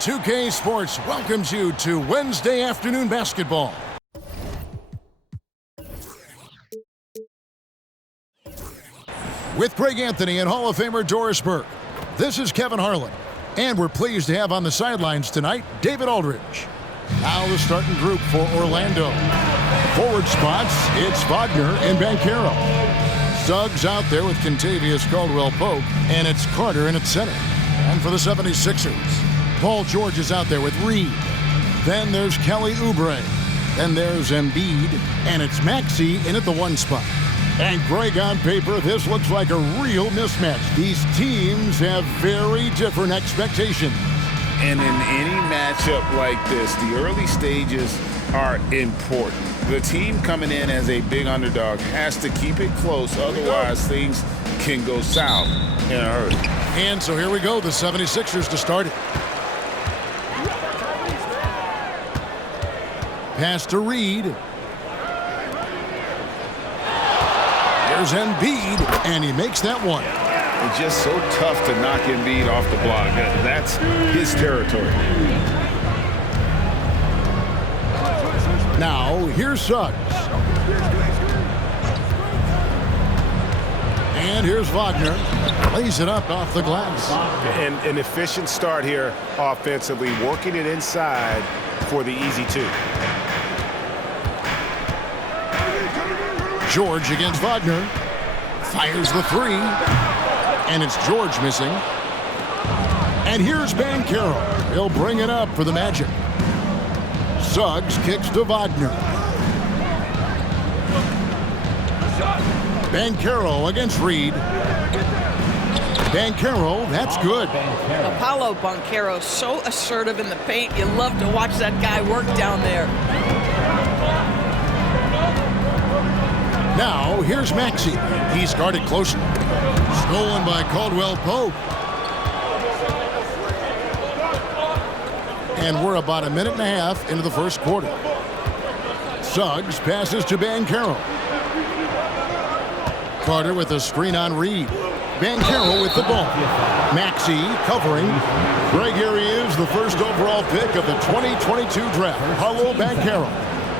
2K Sports welcomes you to Wednesday afternoon basketball. With Greg Anthony and Hall of Famer Doris Burke, this is Kevin Harlan. And we're pleased to have on the sidelines tonight, David Aldridge. Now the starting group for Orlando. Forward spots, it's Wagner and Banchero. Suggs out there with Kentavious Caldwell-Pope, and it's Carter in at center. And for the 76ers, Paul George is out there with Reed. Then there's Kelly Oubre. Then there's Embiid, and it's Maxey in at the 1 spot. And Greg, on paper, this looks like a real mismatch. These teams have very different expectations. And in any matchup like this, the early stages are important. The team coming in as a big underdog has to keep it close, otherwise things can go south in a hurry. And so here we go, the 76ers to start it. Pass to Reed. There's Embiid, and he makes that one. It's just so tough to knock Embiid off the block. That's his territory. Now, here's Suggs. And here's Wagner. Lays it up off the glass. And an efficient start here offensively, working it inside for the easy 2. George against Wagner. Fires the 3. And it's George missing. And here's Banchero. He'll bring it up for the Magic. Suggs kicks to Wagner. Banchero against Reed. Banchero, that's good. Paolo Banchero, so assertive in the paint. You love to watch that guy work down there. Now, here's Maxey. He's guarded closely. Stolen by Caldwell-Pope. And we're about a minute and a half into the first quarter. Suggs passes to Banchero. Carter with a screen on Reed. Banchero with the ball. Maxey covering. Greg, here he is, the first overall pick of the 2022 draft. Paolo Banchero.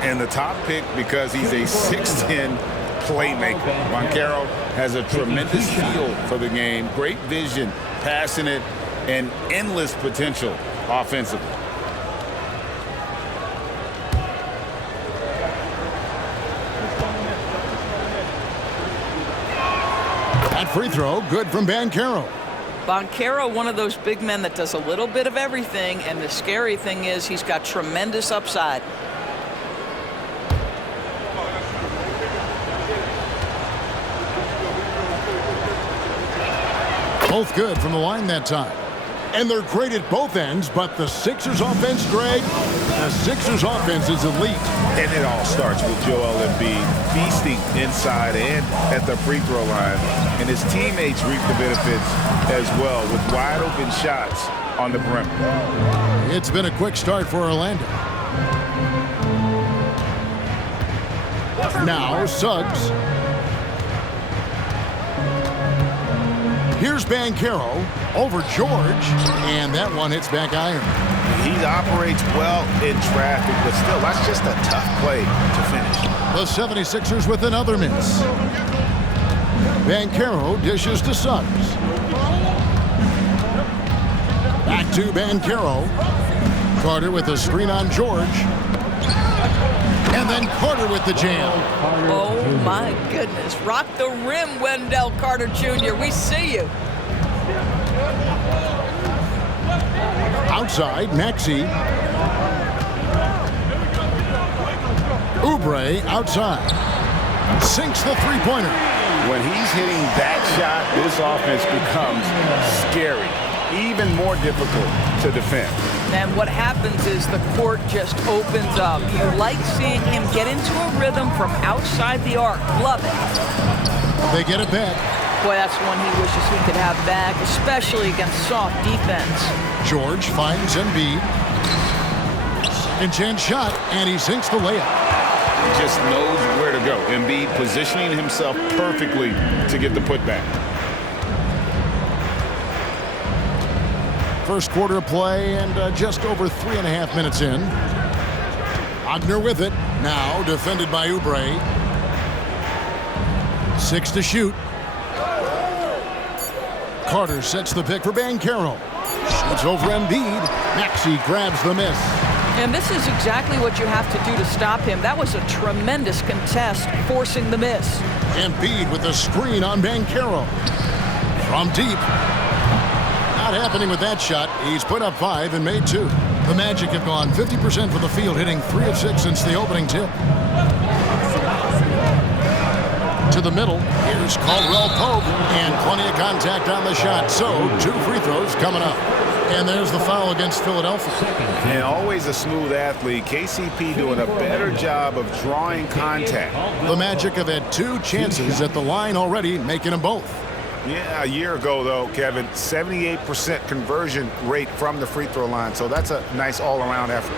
And the top pick because he's a 6'10" playmaker. Banchero has a tremendous feel for the game, great vision, passing it, and endless potential offensively. That free throw, good from Banchero. Banchero, one of those big men that does a little bit of everything, and the scary thing is he's got tremendous upside. Both good from the line that time. And they're great at both ends, but the Sixers offense, Greg, the Sixers offense is elite. And it all starts with Joel Embiid feasting inside and at the free throw line. And his teammates reap the benefits as well with wide open shots on the perimeter. It's been a quick start for Orlando. Now Suggs. Here's Banchero over George, and that one hits back iron. He operates well in traffic, but still, that's just a tough play to finish. The 76ers with another miss. Banchero dishes to Suggs. Back to Banchero. Carter with a screen on George. And then Carter with the jam. Oh, my goodness. Rock the rim, Wendell Carter Jr. We see you. Outside, Maxey. Oubre outside. Sinks the three-pointer. When he's hitting that shot, this offense becomes scary. Even more difficult to defend. And what happens is the court just opens up. You like seeing him get into a rhythm from outside the arc. Love it. They get it back. Boy, that's one he wishes he could have back, especially against soft defense. George finds Embiid. And chance shot, and he sinks the layup. He just knows where to go. Embiid positioning himself perfectly to get the putback. first quarter of play and just over 3.5 minutes in. Wagner with it. Now defended by Oubre. 6 to shoot. Carter sets the pick for Banchero. Shoots over Embiid. Maxey grabs the miss. And this is exactly what you have to do to stop him. That was a tremendous contest, forcing the miss. Embiid with the screen on Banchero. From deep. Not happening with that shot. He's put up 5 and made 2. The Magic have gone 50% from the field, hitting 3 of 6 since the opening tip. To the middle. Here's Caldwell Pope. And plenty of contact on the shot. So, 2 free throws coming up. And there's the foul against Philadelphia. And always a smooth athlete. KCP doing a better job of drawing contact. The Magic have had 2 chances at the line already, making them both. Yeah, a year ago, though, Kevin, 78% conversion rate from the free throw line. So that's a nice all-around effort.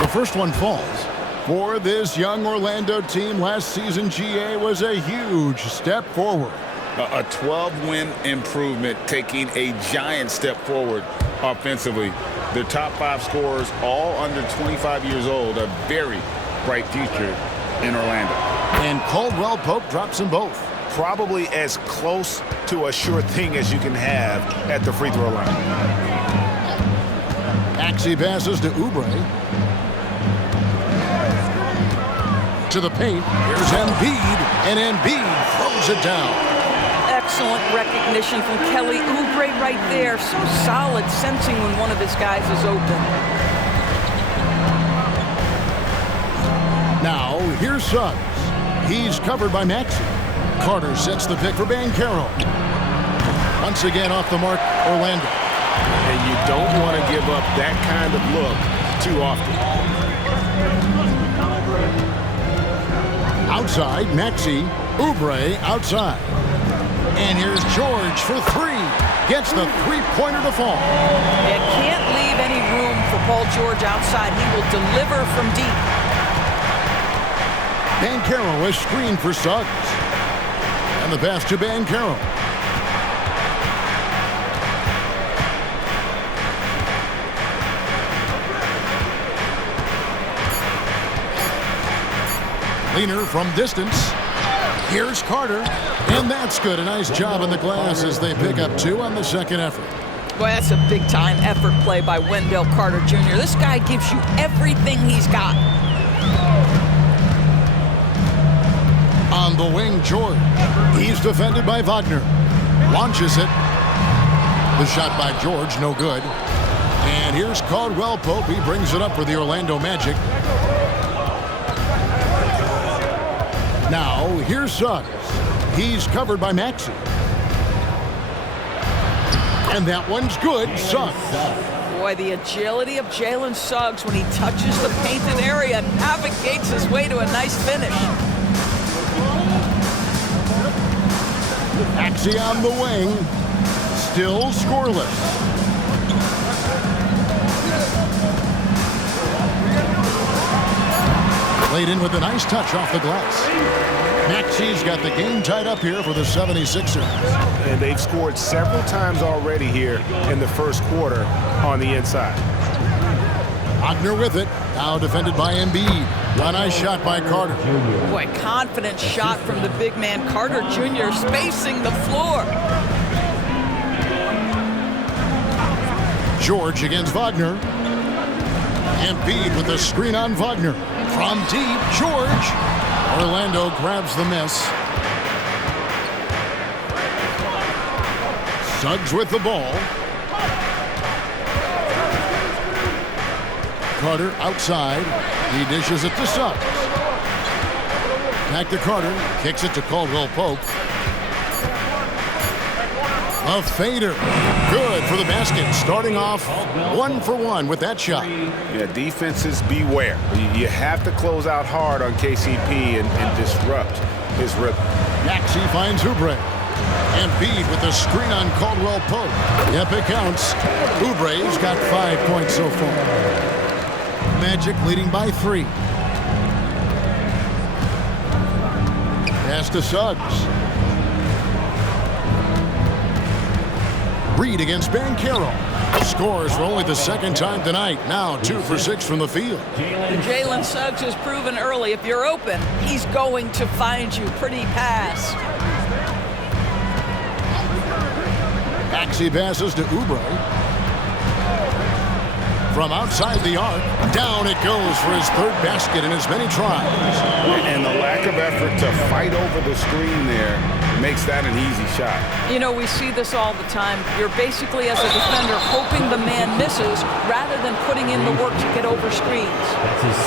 The first one falls. For this young Orlando team, last season GA was a huge step forward. A 12-win improvement, taking a giant step forward offensively. Their top 5 scorers, all under 25 years old, a very bright future in Orlando. And Caldwell Pope drops them both. Probably as close to a sure thing as you can have at the free throw line. Maxey passes to Oubre. To the paint. Here's Embiid. And Embiid throws it down. Excellent recognition from Kelly Oubre right there. So solid, sensing when one of his guys is open. Now, here's Suggs. He's covered by Maxey. Carter sets the pick for Banchero. Once again off the mark, Orlando. And you don't want to give up that kind of look too often. Outside, Maxey. Oubre outside. And here's George for 3. Gets the three-pointer to fall. You can't leave any room for Paul George outside. He will deliver from deep. Banchero is screened for Suggs. And the pass to Banchero. Leaner from distance. Here's Carter. And that's good. A nice job on the glass as they pick up 2 on the second effort. Boy, that's a big-time effort play by Wendell Carter Jr. This guy gives you everything he's got. On the wing, George. He's defended by Wagner. Launches it. The shot by George, no good. And here's Caldwell Pope. He brings it up for the Orlando Magic. Now, here's Suggs. He's covered by Maxey. And that one's good. Suggs. Boy, the agility of Jalen Suggs when he touches the painted area and navigates his way to a nice finish. Maxey on the wing. Still scoreless. Laid in with a nice touch off the glass. Maxey's got the game tied up here for the 76ers. And they've scored several times already here in the first quarter on the inside. Wagner with it. Now defended by Embiid. A nice shot by Carter. Boy, confident shot from the big man Carter Jr. spacing the floor. George against Wagner. Embiid with the screen on Wagner. From deep, George. Orlando grabs the miss. Suggs with the ball. Carter outside. He dishes it to Suggs. Back to Carter. Kicks it to Caldwell Pope. A fader. Good for the basket. Starting off 1 for 1 with that shot. Yeah, defenses beware. You have to close out hard on KCP and disrupt his rhythm. Maxey finds Oubre. Embiid with the screen on Caldwell Pope. Yep, it counts. Oubre's got 5 points so far. Magic leading by 3. Pass to Suggs. Reed against Banchero. Scores for only the second time tonight. Now 2 for 6 from the field. Jalen Suggs has proven early, if you're open, he's going to find you. Pretty pass. Maxey passes to Oubre. From outside the arc, down it goes for his third basket in as many tries. And the lack of effort to fight over the screen there makes that an easy shot. You know, we see this all the time. You're basically, as a defender, hoping the man misses rather than putting in the work to get over screens.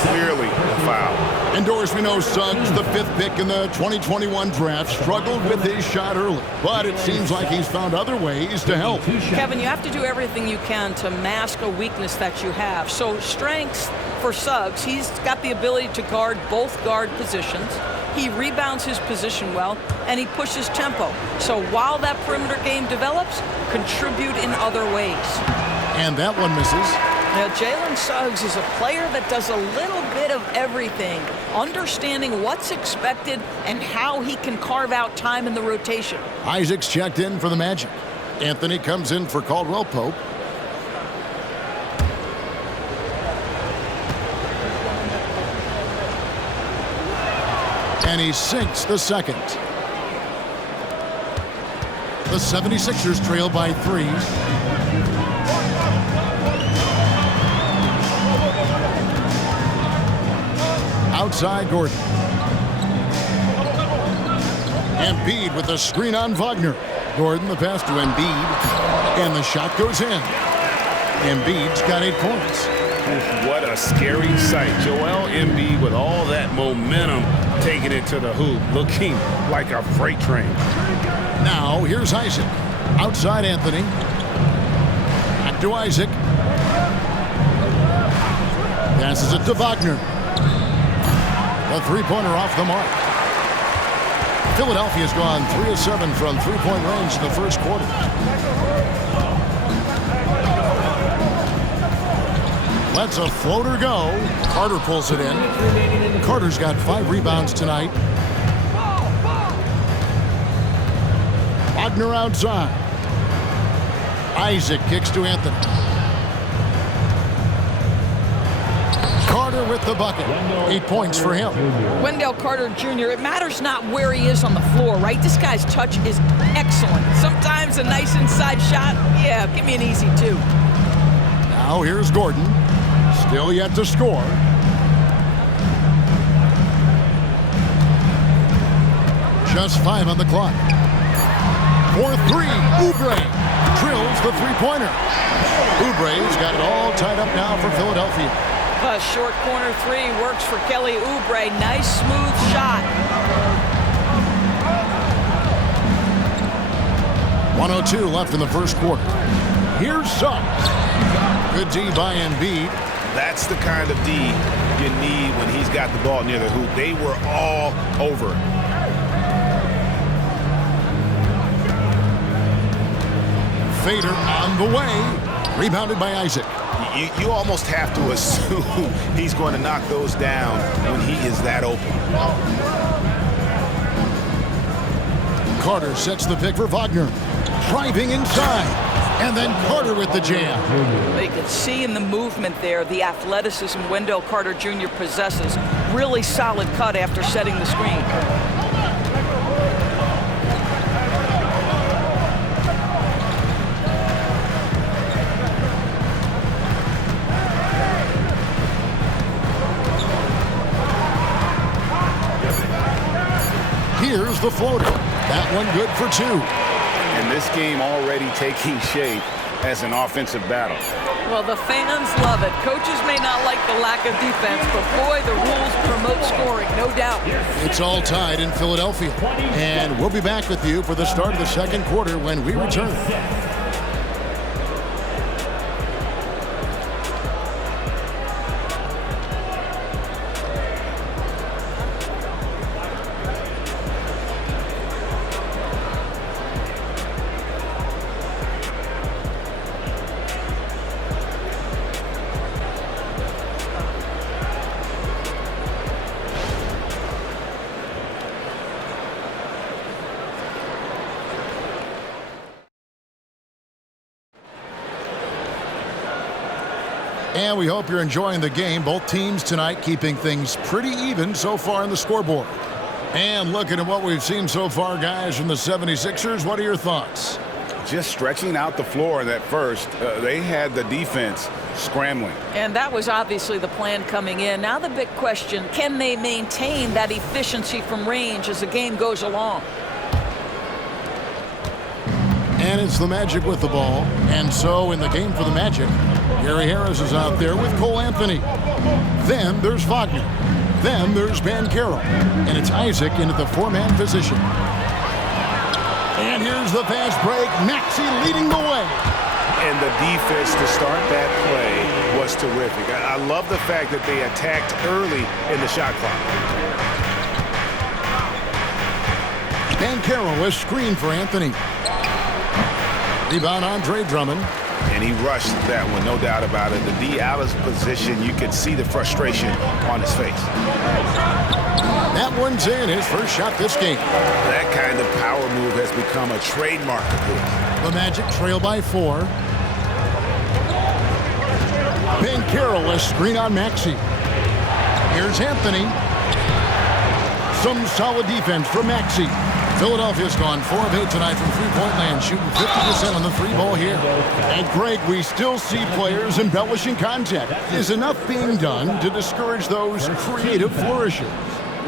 Clearly a foul. And Doris, we know Suggs, the 5th pick in the 2021 draft, struggled with his shot early. But it seems like he's found other ways to help. Kevin, you have to do everything you can to mask a weakness that you have. So strengths for Suggs, he's got the ability to guard both guard positions. He rebounds his position well, and he pushes tempo. So while that perimeter game develops, contribute in other ways. And that one misses. Now, Jalen Suggs is a player that does a little bit of everything, understanding what's expected and how he can carve out time in the rotation. Isaac's checked in for the Magic. Anthony comes in for Caldwell Pope. And he sinks the second. The 76ers trail by 3. Outside Gordon. Embiid with the screen on Wagner. Gordon the pass to Embiid. And the shot goes in. Embiid's got 8 points. What a scary sight. Joel Embiid with all that momentum taking it to the hoop, looking like a freight train. Now here's Isaac. Outside Anthony. Back to Isaac. Passes it to Wagner. A three-pointer off the mark. Philadelphia's gone 3 of 7 from three-point range in the first quarter. Lets a floater go. Carter pulls it in. Carter's got 5 rebounds tonight. Wagner outside. Isaac kicks to Anthony. Carter with the bucket. 8 points for him. Wendell Carter Jr., it matters not where he is on the floor, right? This guy's touch is excellent. Sometimes a nice inside shot, yeah, give me an easy 2. Now here's Gordon. Still yet to score. Just 5 on the clock. For 3, Oubre drills the three-pointer. Oubre's got it all tied up now for Philadelphia. A short corner 3 works for Kelly Oubre. Nice smooth shot. 1:02 left in the first quarter. Here's Suggs. Good D by Embiid. That's the kind of D you need when he's got the ball near the hoop. They were all over. Fader on the way. Rebounded by Isaac. You almost have to assume he's going to knock those down when he is that open. Carter sets the pick for Wagner. Driving inside. And then Carter with the jam. You can see in the movement there the athleticism Wendell Carter Jr. possesses. Really solid cut after setting the screen. Here's the floater. That one good for 2. And this game already taking shape as an offensive battle. Well, the fans love it. Coaches may not like the lack of defense, but boy, the rules promote scoring, no doubt. It's all tied in Philadelphia. And we'll be back with you for the start of the second quarter when we return. And we hope you're enjoying the game. Both teams tonight keeping things pretty even so far in the scoreboard. And looking at what we've seen so far, guys, from the 76ers, what are your thoughts? Just stretching out the floor in that first. They had the defense scrambling. And that was obviously the plan coming in. Now the big question, can they maintain that efficiency from range as the game goes along? And it's the Magic with the ball. And so in the game for the Magic, Gary Harris is out there with Cole Anthony. Then there's Wagner. Then there's Banchero. And it's Isaac into the four-man position. And here's the fast break. Maxey leading the way. And the defense to start that play was terrific. I love the fact that they attacked early in the shot clock. Banchero, a screen for Anthony. Rebound, Andre Drummond. And he rushed that one, no doubt about it. The D out of position, you could see the frustration on his face. That one's in, his first shot this game. That kind of power move has become a trademark of his. The Magic trail by 4. Banchero, a screen on Maxey. Here's Anthony. Some solid defense from Maxey. Philadelphia's gone 4 of 8 tonight from three-point land, shooting 50% on the three ball here. And Greg, we still see players embellishing contact. Is enough being done to discourage those creative flourishes?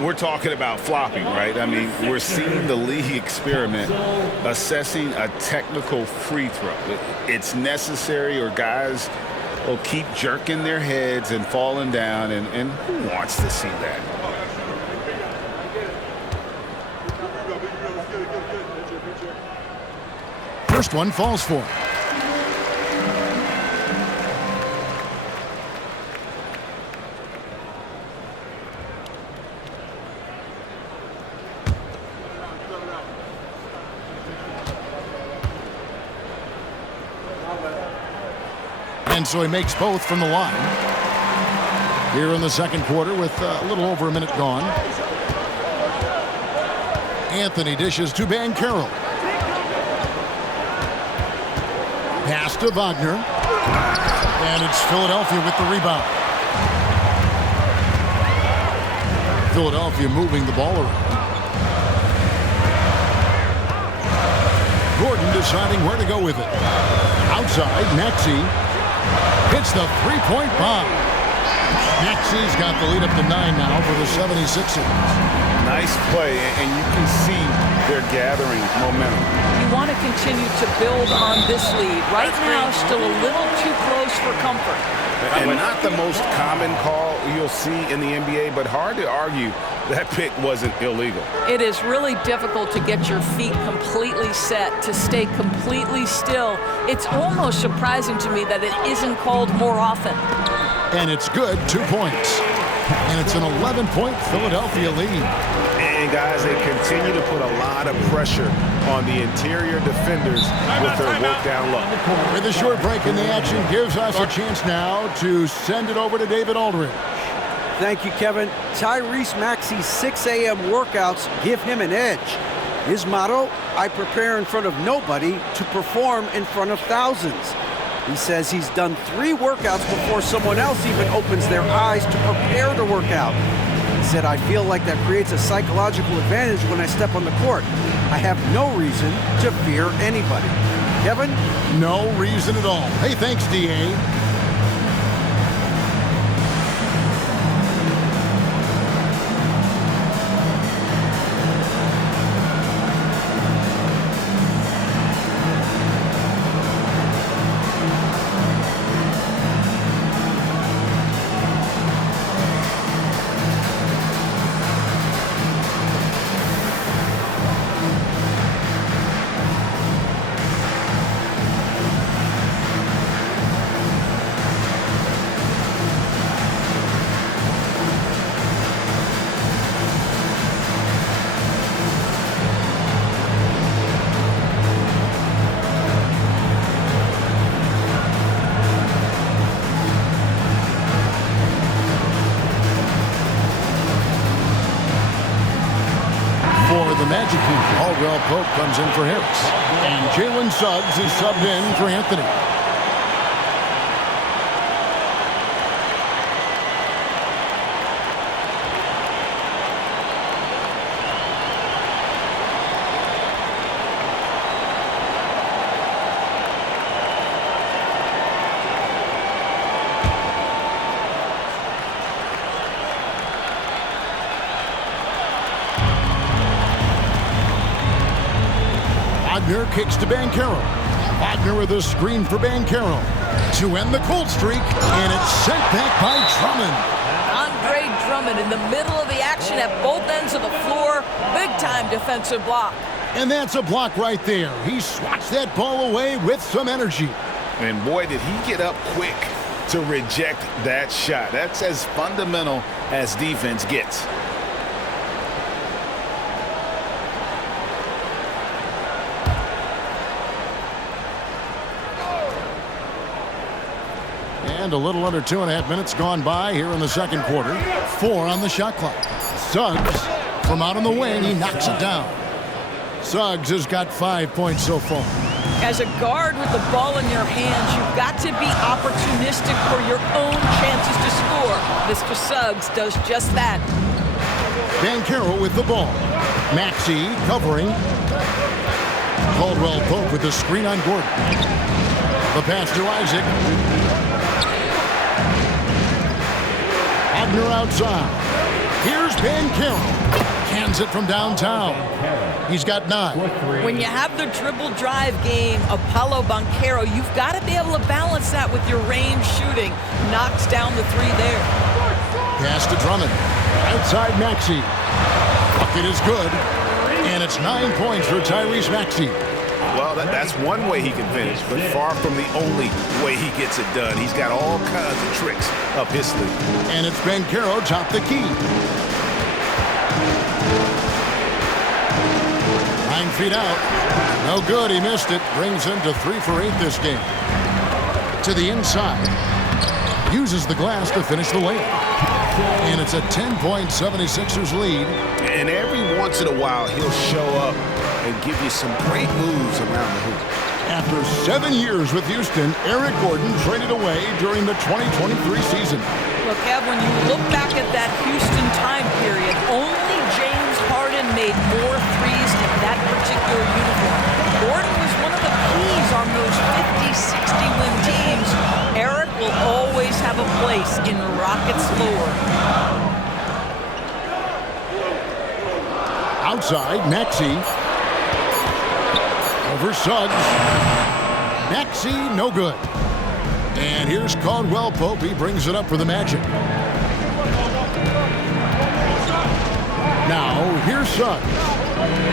We're talking about flopping, right? I mean, we're seeing the league experiment assessing a technical free throw. It's necessary, or guys will keep jerking their heads and falling down, and who wants to see that? First one falls for. And so he makes both from the line. Here in the second quarter with a little over a minute gone. Anthony dishes to Banchero. Pass to Wagner. And it's Philadelphia with the rebound. Philadelphia moving the ball around. Gordon deciding where to go with it. Outside, Maxey hits the three-point bomb. Maxey's got the lead up to 9 now for the 76ers. Nice play, and you can see they're gathering momentum. You want to continue to build on this lead. Right now, still a little too close for comfort. And not the most common call you'll see in the NBA, but hard to argue that pick wasn't illegal. It is really difficult to get your feet completely set, to stay completely still. It's almost surprising to me that it isn't called more often. And it's good, 2 points. And it's an 11-point Philadelphia lead. And guys, they continue to put a lot of pressure on the interior defenders with their work down low. With a short break in the action gives us a chance now to send it over to David Aldridge. Thank you, Kevin. Tyrese Maxey's 6 a.m. workouts give him an edge. His motto, I prepare in front of nobody to perform in front of thousands. He says he's done 3 workouts before someone else even opens their eyes to prepare to work out. He said, I feel like that creates a psychological advantage when I step on the court. I have no reason to fear anybody. Kevin? No reason at all. Hey, thanks, D.A. Magic team. Caldwell Pope comes in for Harris. And Jalen Suggs is subbed in for Anthony. Wagner kicks to Banchero. Wagner with a screen for Banchero to end the cold streak, and it's sent back by Drummond. Andre Drummond in the middle of the action at both ends of the floor. Big-time defensive block. And that's a block right there. He swats that ball away with some energy. And boy, did he get up quick to reject that shot. That's as fundamental as defense gets. And a little under 2.5 minutes gone by here in the second quarter. 4 on the shot clock. Suggs from out on the wing, he knocks it down. Suggs has got 5 points so far. As a guard with the ball in your hands, you've got to be opportunistic for your own chances to score. Mr. Suggs does just that. Banchero with the ball. Maxey covering. Caldwell Pope with the screen on Gordon. The pass to Isaac. Wagner outside. Here's Banchero. Cans it from downtown. He's got 9. When you have the dribble drive game of Paolo Banchero, you've got to be able to balance that with your range shooting. Knocks down the 3 there. Pass to Drummond. Outside Maxey. Bucket is good. And it's 9 points for Tyrese Maxey. Well, that's one way he can finish, but far from the only way he gets it done. He's got all kinds of tricks up his sleeve. And it's Banchero top the key. 9 feet out. No good. He missed it. Brings him to 3 for 8 this game. To the inside. Uses the glass to finish the layup. And it's a 10-point 76ers lead. And every once in a while, he'll show up and give you some great moves around the hoop. After 7 years with Houston, Eric Gordon traded away during the 2023 season. Look, Ev, when you look back at that Houston time period, only James Harden made more threes in that particular uniform. Gordon was one of the keys on those 50, 60-win teams. Eric will always have a place in Rockets lore. Outside, Maxey. Over Suggs. Maxey, no good. And here's Caldwell Pope. He brings it up for the Magic. Now, here's Suggs.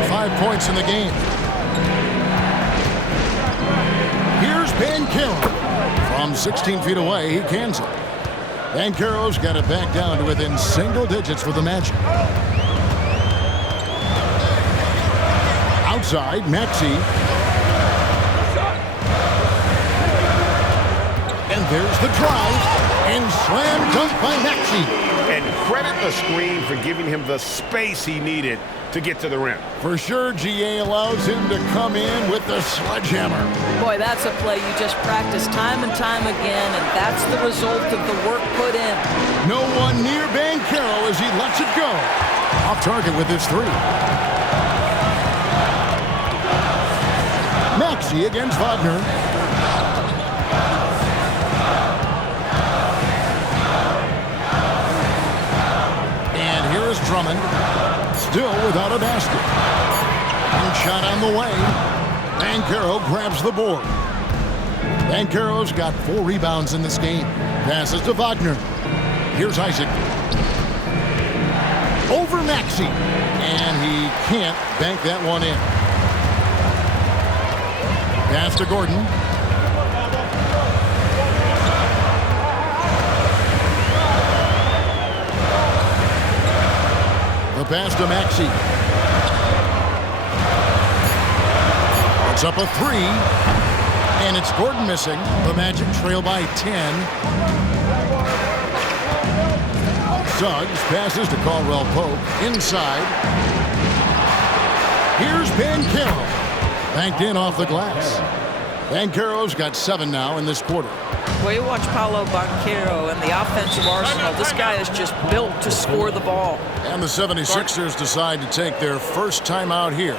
5 points in the game. Here's Banchero. From 16 feet away, he cans it. Banchero's got it back down to within single digits for the Magic. Outside, Maxey. And there's the drive. And slam dunk by Maxey. And credit the screen for giving him the space he needed to get to the rim. For sure, GA allows him to come in with the sledgehammer. Boy, that's a play you just practice time and time again, and that's the result of the work put in. No one near Banchero as he lets it go. Off target with his 3. Maxey against Wagner. And here is Drummond, still without a basket. One shot on the way. Banchero grabs the board. Banchero's got 4 rebounds in this game. Passes to Wagner. Here's Isaac. Over Maxey. And he can't bank that one in. Pass to Gordon. The pass to Maxey. It's up a 3. And it's Gordon missing. The Magic trail by 10. Suggs passes to Caldwell Pope. Inside. Here's Banchero. Banked in off the glass. Banchero's got 7 now in this quarter. Well, you watch Paolo Banchero and the offensive arsenal. This guy is just built to score the ball. And the 76ers decide to take their first time out here.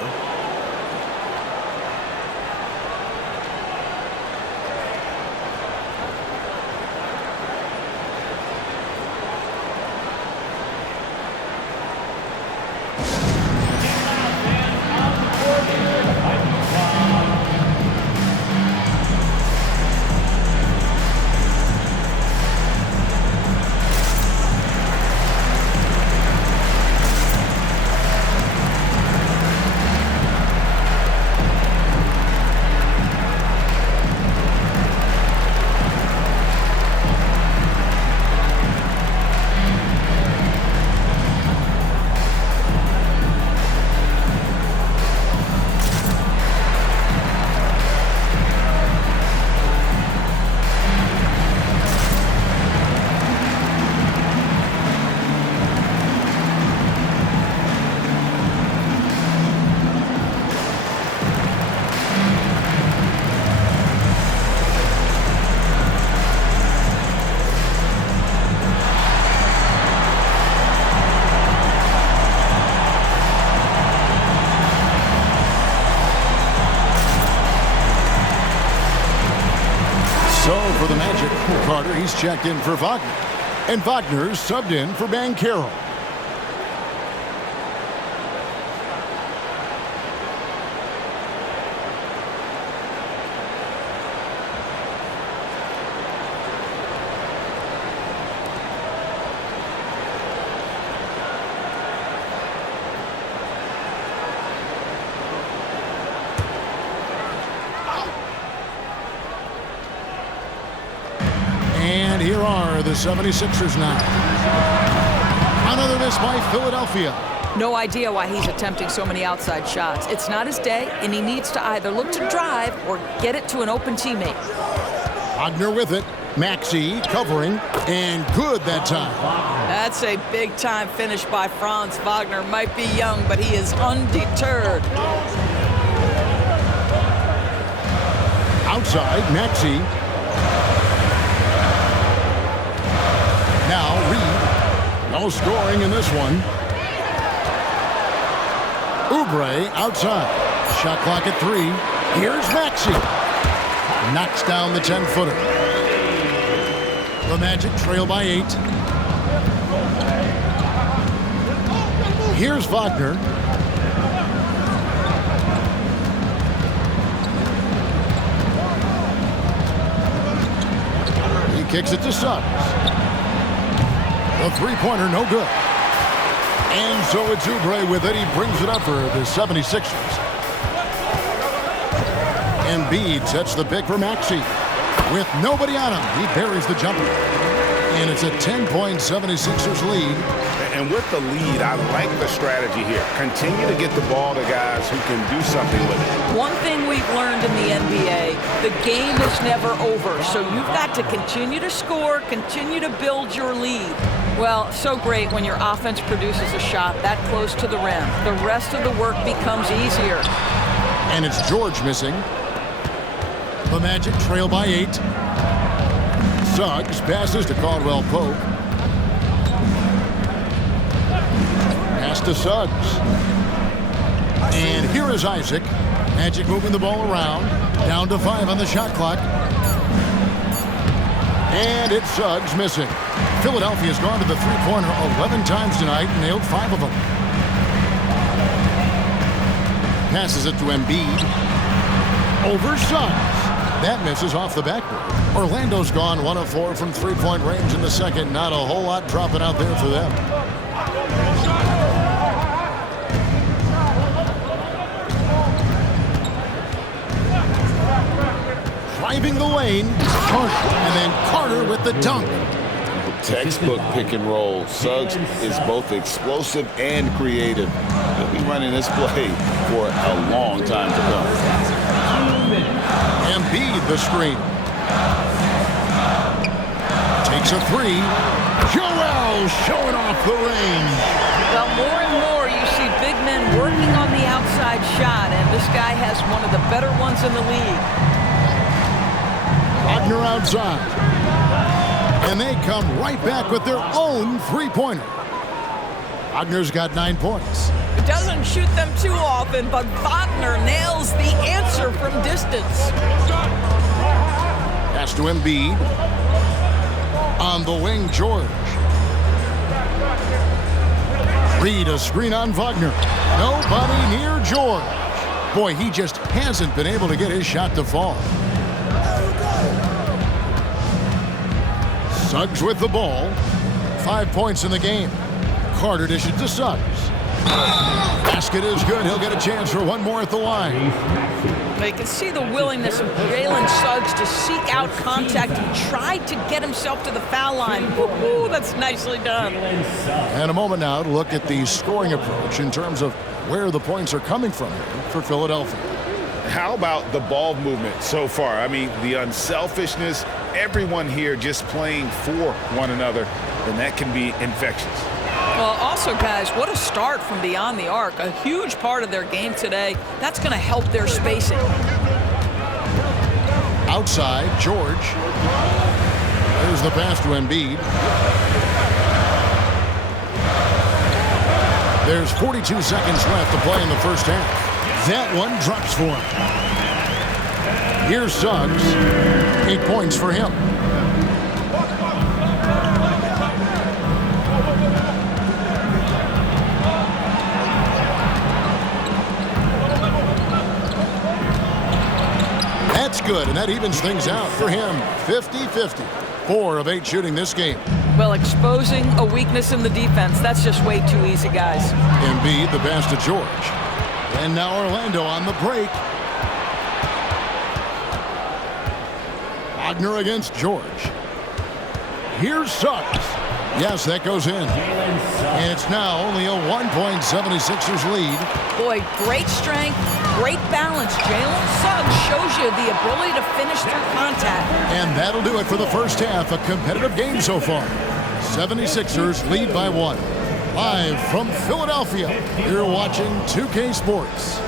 So for the Magic, Carter, he's checked in for Wagner. And Wagner's subbed in for Banchero. And here are the 76ers now. Another miss by Philadelphia. No idea why he's attempting so many outside shots. It's not his day, and he needs to either look to drive or get it to an open teammate. Wagner with it. Maxey covering, and good that time. That's a big-time finish by Franz Wagner. Might be young, but he is undeterred. Outside, Maxey. Now Reed. No scoring in this one. Oubre outside. Shot clock at 3. Here's Maxey. Knocks down the 10-footer. The Magic trail by 8. Here's Wagner. He kicks it to Suggs. The three-pointer, no good. And so it's Oubre with it. He brings it up for the 76ers. Embiid sets the pick for Maxey. With nobody on him, he buries the jumper. And it's a 10-point 76ers lead. And with the lead, I like the strategy here. Continue to get the ball to guys who can do something with it. One thing we've learned in the NBA, the game is never over. So you've got to continue to score, continue to build your lead. Well, so great when your offense produces a shot that close to the rim. The rest of the work becomes easier. And it's George missing. The Magic trail by 8. Suggs passes to Caldwell Pope. Pass to Suggs. And here is Isaac. Magic moving the ball around. Down to 5 on the shot clock. And it's Suggs missing. Philadelphia's gone to the three-pointer 11 times tonight and nailed 5 of them. Passes it to Embiid. Over Suggs. That misses off the backboard. Orlando's gone 1 of 4 from three-point range in the second. Not a whole lot dropping out there for them. Driving the lane. And then Carter with the dunk. Textbook pick and roll. Suggs is both explosive and creative. He'll be running this play for a long time to come. Embiid the screen. Takes a 3. Joel showing off the range. Well, more and more you see big men working on the outside shot, and this guy has one of the better ones in the league. Wagner outside. And they come right back with their own three-pointer. Wagner's got 9 points. He doesn't shoot them too often, but Wagner nails the answer from distance. Pass to Embiid. On the wing, George. Reed a screen on Wagner. Nobody near George. Boy, he just hasn't been able to get his shot to fall. Suggs with the ball. 5 points in the game. Carter dishes to Suggs. Basket is good. He'll get a chance for one more at the line. You can see the willingness of Jalen Suggs to seek out contact and try to get himself to the foul line. Ooh, that's nicely done. And a moment now to look at the scoring approach in terms of where the points are coming from for Philadelphia. How about the ball movement so far? I mean, the unselfishness, everyone here just playing for one another, and that can be infectious. Well, also, guys, what a start from beyond the arc. A huge part of their game today. That's going to help their spacing. Outside, George. There's the pass to Embiid. There's 42 seconds left to play in the first half. That one drops for him. Here's Suggs. 8 points for him. That's good, and that evens things out for him. 50-50. 4 of 8 shooting this game. Well, exposing a weakness in the defense, that's just way too easy, guys. Embiid, the pass to George. And now Orlando on the break. Wagner against George. Here's Suggs. Yes, that goes in. And it's now only a 1-point 76ers lead. Boy, great strength, great balance. Jalen Suggs shows you the ability to finish through contact. And that'll do it for the first half. A competitive game so far. 76ers lead by 1. Live from Philadelphia, you're watching 2K Sports.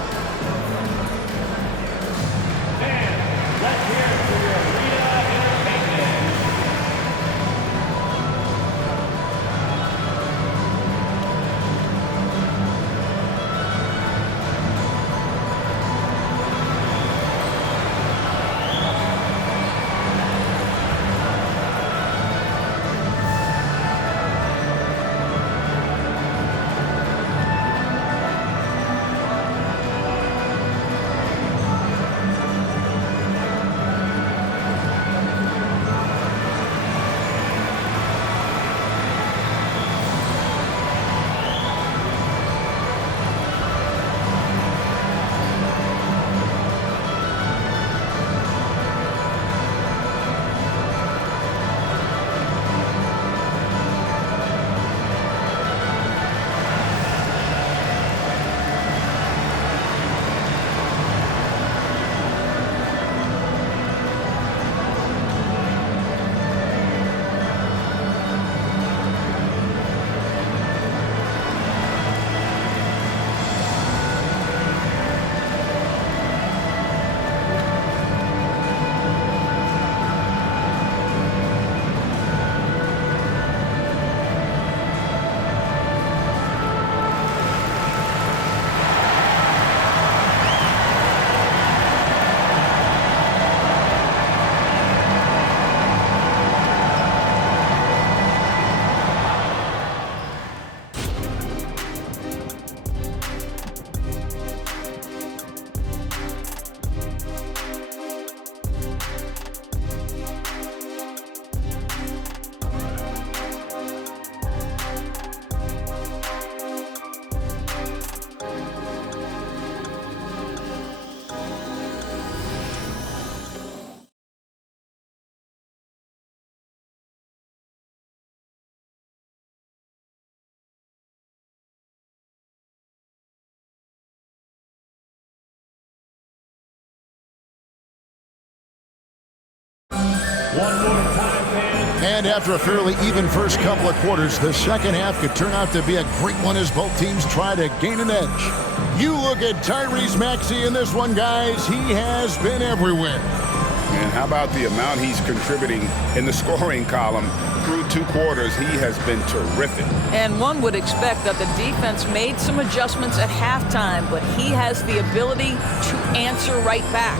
And after a fairly even first couple of quarters, the second half could turn out to be a great one as both teams try to gain an edge. You look at Tyrese Maxey in this one, guys. He has been everywhere. And how about the amount he's contributing in the scoring column? Through 2 quarters, he has been terrific. And one would expect that the defense made some adjustments at halftime, but he has the ability to answer right back.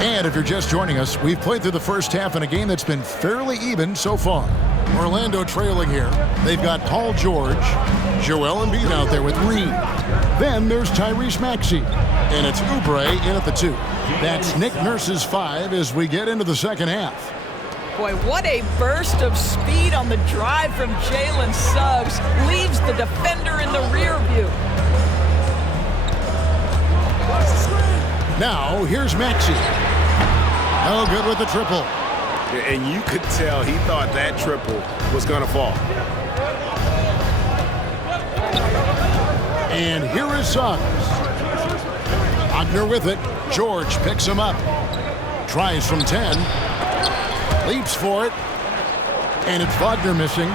And if you're just joining us, we've played through the first half in a game that's been fairly even so far. Orlando trailing here. They've got Paul George, Joel Embiid out there with Reed. Then there's Tyrese Maxey. And it's Oubre in at the 2. That's Nick Nurse's 5 as we get into the second half. Boy, what a burst of speed on the drive from Jalen Suggs. Leaves the defender in the rear view. Now, here's Maxey. Oh, good with the triple. And you could tell he thought that triple was going to fall. And here is Suggs. Wagner with it. George picks him up. Tries from 10. Leaps for it. And it's Wagner missing.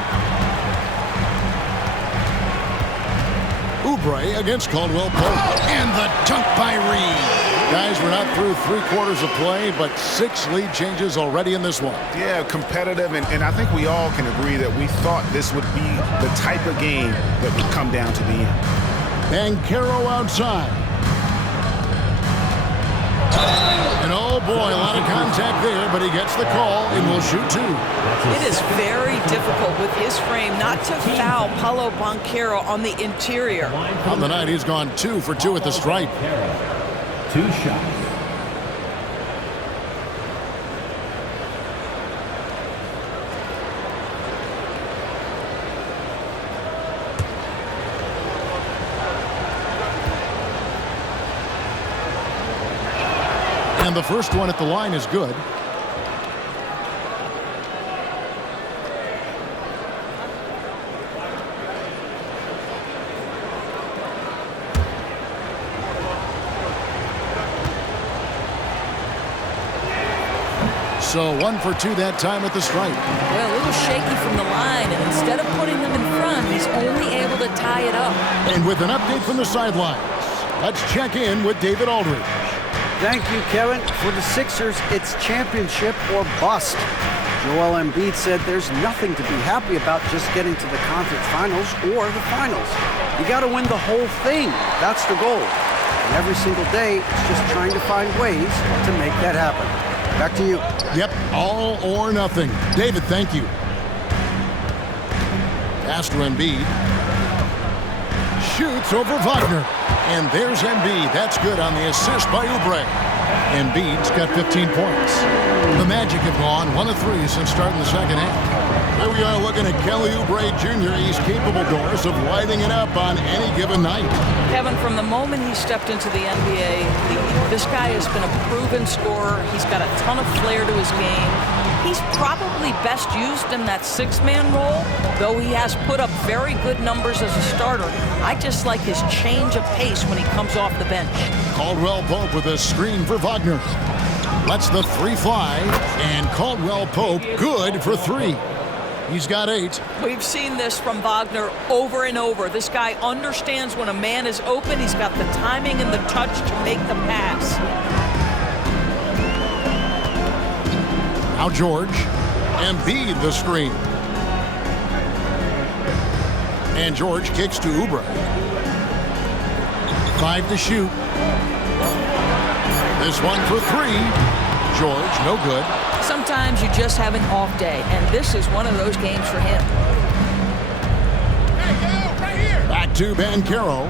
Oubre against Caldwell Pope. And the dunk by Reed. Guys, we're not through 3 quarters of play, but 6 lead changes already in this one. Yeah, competitive, and I think we all can agree that we thought this would be the type of game that would come down to the end. Banchero outside. And oh, Oh, boy, a lot of contact there, but he gets the call and will shoot 2. It is very difficult with his frame not to foul Paolo Banchero on the interior. On the night, he's gone 2 for 2 at the stripe. 2 shots. And the first one at the line is good. So 1 for 2 that time at the stripe. Well, a little shaky from the line, and instead of putting them in front, he's only able to tie it up. And with an update from the sidelines, let's check in with David Aldridge. Thank you, Kevin. For the Sixers, it's championship or bust. Joel Embiid said there's nothing to be happy about just getting to the conference finals or the finals. You got to win the whole thing. That's the goal. And every single day, it's just trying to find ways to make that happen. Back to you. Yep, all or nothing. David, thank you. Pass to Embiid. Shoots over Wagner. And there's Embiid. That's good on the assist by Oubre. Embiid's got 15 points. The Magic have gone 1 of 3 since starting the second half. Here we are looking at Kelly Oubre Jr. He's capable, Doris, of lighting it up on any given night. Kevin, from the moment he stepped into the NBA, this guy has been a proven scorer. He's got a ton of flair to his game. He's probably best used in that 6-man role, though he has put up very good numbers as a starter. I just like his change of pace when he comes off the bench. Caldwell Pope with a screen for Wagner. Lets the 3 fly, and Caldwell Pope good for 3. He's got 8. We've seen this from Wagner over and over. This guy understands when a man is open. He's got the timing and the touch to make the pass. Now George. Embiid the screen. And George kicks to Oubre. 5 to shoot. This one for 3. George, no good. Sometimes you just have an off day, and this is one of those games for him. Back to Banchero.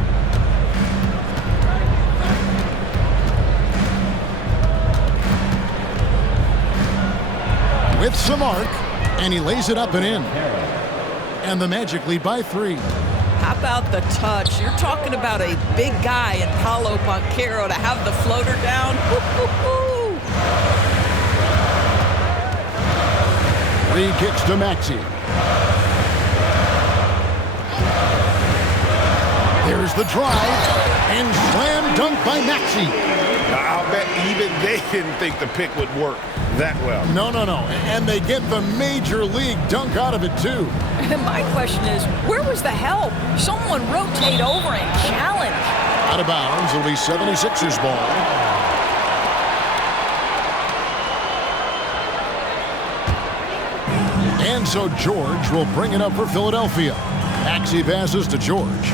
With some arc, and he lays it up and in. And the Magic lead by 3. How about the touch? You're talking about a big guy in Paolo Banchero to have the floater down. Woo-hoo-hoo. Free kicks to Maxey. There's the drive, and slam dunk by Maxey. Now, I'll bet even they didn't think the pick would work that well. No. And they get the major league dunk out of it, too. And my question is, where was the help? Someone rotate over and challenge. Out of bounds, it'll be 76ers ball. And so George will bring it up for Philadelphia. Maxey passes to George.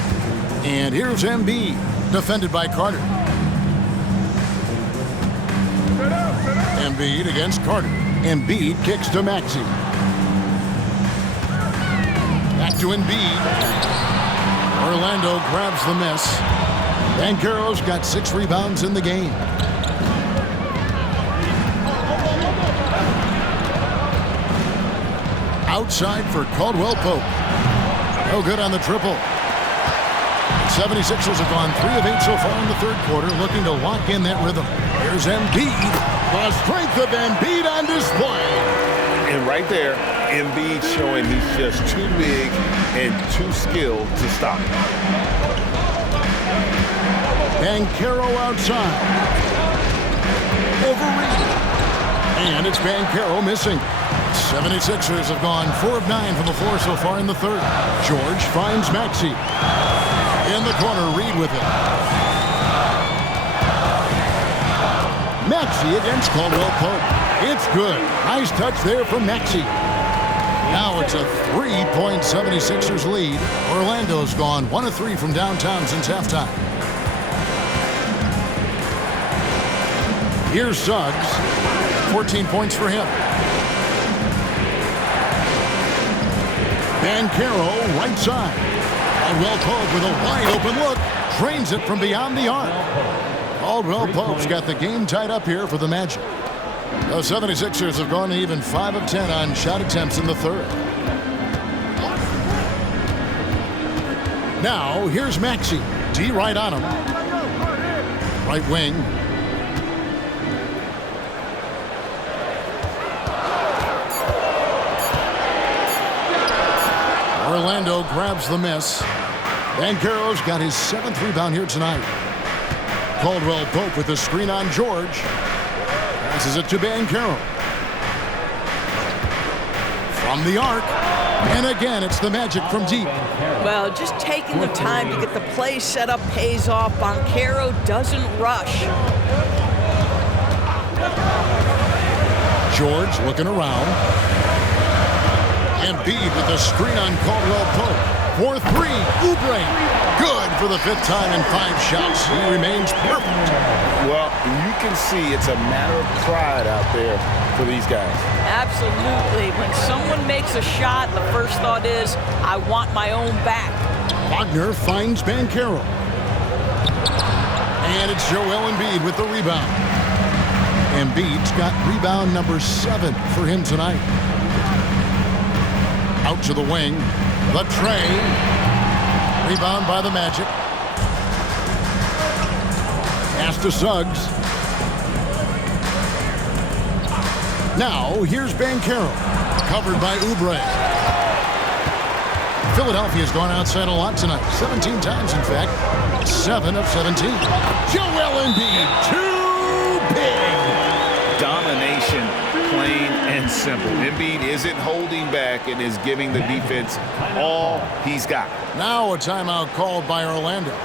And here's Embiid, defended by Carter. Embiid against Carter. Embiid kicks to Maxey. Back to Embiid. Orlando grabs the miss. Banchero's got 6 rebounds in the game. Outside for Caldwell Pope. No good on the triple. 76ers have gone 3 of 8 so far in the third quarter, looking to lock in that rhythm. Here's Embiid. The strength of Embiid on display. And right there, Embiid showing he's just too big and too skilled to stop. Banchero outside. Over Reed. And it's Banchero missing. 76ers have gone 4 of 9 from the floor so far in the third. George finds Maxey. In the corner, Reed with it. Maxey against Caldwell Pope. It's good. Nice touch there from Maxey. Now it's a 3-point 76ers lead. Orlando's gone 1 of 3 from downtown since halftime. Here's Suggs. 14 points for him. Banchero, right side. Caldwell Pope with a wide open look. Drains it from beyond the arc. Caldwell Pope's got the game tied up here for the Magic. The 76ers have gone even 5 of 10 on shot attempts in the third. Now, here's Maxey. D right on him. Right wing. Orlando grabs the miss. Banchero's got his 7th rebound here tonight. Caldwell Pope with the screen on George. Passes it to Banchero. From the arc. And again, it's the Magic from deep. Well, just taking the time to get the play set up pays off. Banchero doesn't rush. George looking around. Embiid with the screen on Caldwell Pope. For 3, Oubre. Good for the 5th time in 5 shots. He remains perfect. Well, you can see it's a matter of pride out there for these guys. Absolutely. When someone makes a shot, the first thought is, I want my own back. Wagner finds Banchero. And it's Joel Embiid with the rebound. Embiid's got rebound number 7 for him tonight. Out to the wing. The tray. Rebound by the Magic. Pass to Suggs. Now, here's Banchero. Covered by Oubre. Philadelphia's gone outside a lot tonight. 17 times, in fact. 7 of 17. Joel Embiid, too big. Domination, plain and simple. Embiid isn't holding back and is giving the defense all he's got. Now a timeout called by Orlando.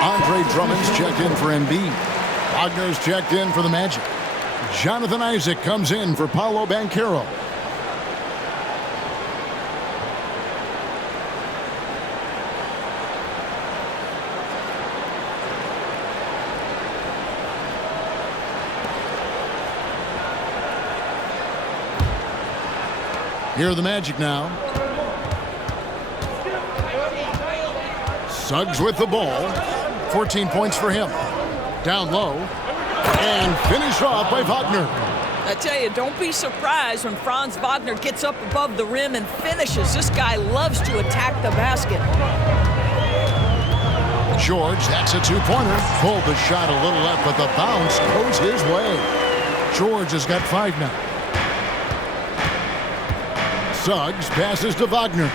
Andre Drummond's checked in for Embiid. Wagner's checked in for the Magic. Jonathan Isaac comes in for Paolo Banchero. Here are the Magic now. Suggs with the ball. 14 points for him. Down low. And finished off by Wagner. I tell you, don't be surprised when Franz Wagner gets up above the rim and finishes. This guy loves to attack the basket. George, that's a two-pointer. Pulled the shot a little left, but the bounce goes his way. George has got 5 now. Suggs passes to Wagner.